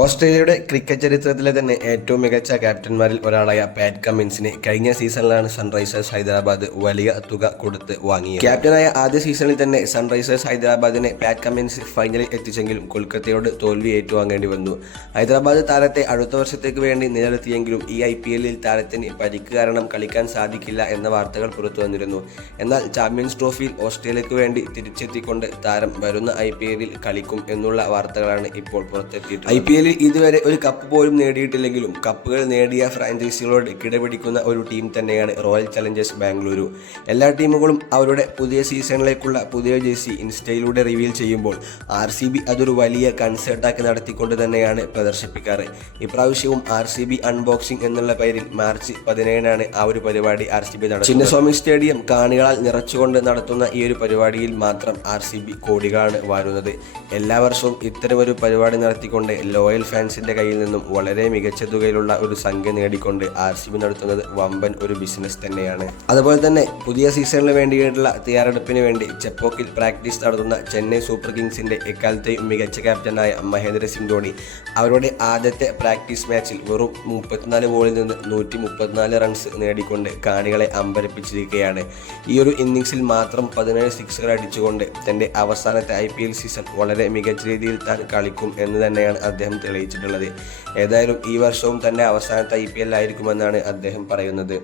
ഓസ്ട്രേലിയയുടെ ക്രിക്കറ്റ് ചരിത്രത്തിലെ തന്നെ ഏറ്റവും മികച്ച ക്യാപ്റ്റന്മാരിൽ ഒരാളായ പാറ്റ് കമ്മിൻസിനെ കഴിഞ്ഞ സീസണിലാണ് സൺറൈസേഴ്സ് ഹൈദരാബാദ് വലിയ തുക കൊടുത്ത് വാങ്ങിയത്. ക്യാപ്റ്റനായ ആദ്യ സീസണിൽ തന്നെ സൺറൈസേഴ്സ് ഹൈദരാബാദിനെ പാറ്റ് കമ്മിൻസ് ഫൈനലിൽ എത്തിച്ചെങ്കിലും കൊൽക്കത്തയോട് തോൽവി ഏറ്റുവാങ്ങേണ്ടി വന്നു. ഹൈദരാബാദ് താരത്തെ അടുത്ത വർഷത്തേക്ക് വേണ്ടി നിലനിർത്തിയെങ്കിലും ഈ ഐ പി എല്ലിൽ താരത്തിന് പരിക്ക് കാരണം കളിക്കാൻ സാധിക്കില്ല എന്ന വാർത്തകൾ പുറത്തു വന്നിരുന്നു. എന്നാൽ ചാമ്പ്യൻസ് ട്രോഫിയിൽ ഓസ്ട്രേലിയക്ക് വേണ്ടി തിരിച്ചെത്തിക്കൊണ്ട് താരം വരുന്ന ഐ പി എല്ലിൽ കളിക്കും എന്നുള്ള വാർത്തകളാണ് ഇപ്പോൾ പുറത്തെത്തിയിട്ടുള്ളത്. ഐ പി എല്ലിൽ ഇതുവരെ ഒരു കപ്പ് പോലും നേടിയിട്ടില്ലെങ്കിലും കപ്പുകൾ നേടിയ ഫ്രാഞ്ചൈസികളോട് കിടപിടിക്കുന്ന ഒരു ടീം തന്നെയാണ് റോയൽ ചലഞ്ചേഴ്സ് ബാംഗ്ലൂരു എല്ലാ ടീമുകളും അവരുടെ പുതിയ സീസണിലേക്കുള്ള പുതിയ ജേഴ്സി ഇൻസ്റ്റയിലൂടെ റിവീൽ ചെയ്യുമ്പോൾ ആർ സി ബി അതൊരു വലിയ കൺസേർട്ടാക്കി നടത്തിക്കൊണ്ട് തന്നെയാണ് പ്രദർശിപ്പിക്കാറ്. ഇപ്രാവശ്യവും ആർ സി ബി അൺബോക്സിംഗ് എന്നുള്ള പേരിൽ മാർച്ച് പതിനേഴിനാണ് ആ ഒരു പരിപാടി ആർ സി ബി നടത്തുന്നത്. ചിന്നസ്വാമി സ്റ്റേഡിയം കാണികളാൽ നിറച്ചുകൊണ്ട് നടത്തുന്ന ഈ ഒരു പരിപാടിയിൽ മാത്രം ആർ സി ബി കോടികളാണ് വാരുന്നത്. എല്ലാ വർഷവും ഇത്തരമൊരു പരിപാടി നടത്തിക്കൊണ്ട് ലോയൽ ഫാൻസിന്റെ കയ്യിൽ നിന്നും വളരെ മികച്ച തുകയിലുള്ള ഒരു സംഖ്യ നേടിക്കൊണ്ട് ആർ സി ബി നടത്തുന്നത് വമ്പൻ ഒരു ബിസിനസ് തന്നെയാണ്. അതുപോലെ തന്നെ പുതിയ സീസണിന് വേണ്ടിയിട്ടുള്ള തയ്യാറെടുപ്പിന് വേണ്ടി ചെപ്പോക്കിൽ പ്രാക്ടീസ് നടത്തുന്ന ചെന്നൈ സൂപ്പർ കിങ്സിന്റെ എക്കാലത്തെയും മികച്ച ക്യാപ്റ്റനായ മഹേന്ദ്ര സിംഗ് ധോണി അവരുടെ ആദ്യത്തെ പ്രാക്ടീസ് മാച്ചിൽ വെറും മുപ്പത്തിനാല് ബോളിൽ നിന്ന് നൂറ്റി മുപ്പത്തിനാല് റൺസ് നേടിക്കൊണ്ട് കാണികളെ അമ്പരപ്പിച്ചിരിക്കുകയാണ്. ഈ ഒരു ഇന്നിങ്സിൽ മാത്രം പതിനേഴ് സിക്സുകൾ അടിച്ചുകൊണ്ട് തന്റെ അവസാനത്തെ ഐ സീസൺ വളരെ മികച്ച രീതിയിൽ താൻ കളിക്കും എന്ന് തന്നെയാണ് അദ്ദേഹം തെളിയിച്ചിട്ടുള്ളത്. ഏതായാലും ഈ വർഷവും തന്നെ അവസാനത്തെ ഐ പി എൽ ആയിരിക്കുമെന്നാണ് അദ്ദേഹം പറയുന്നത്.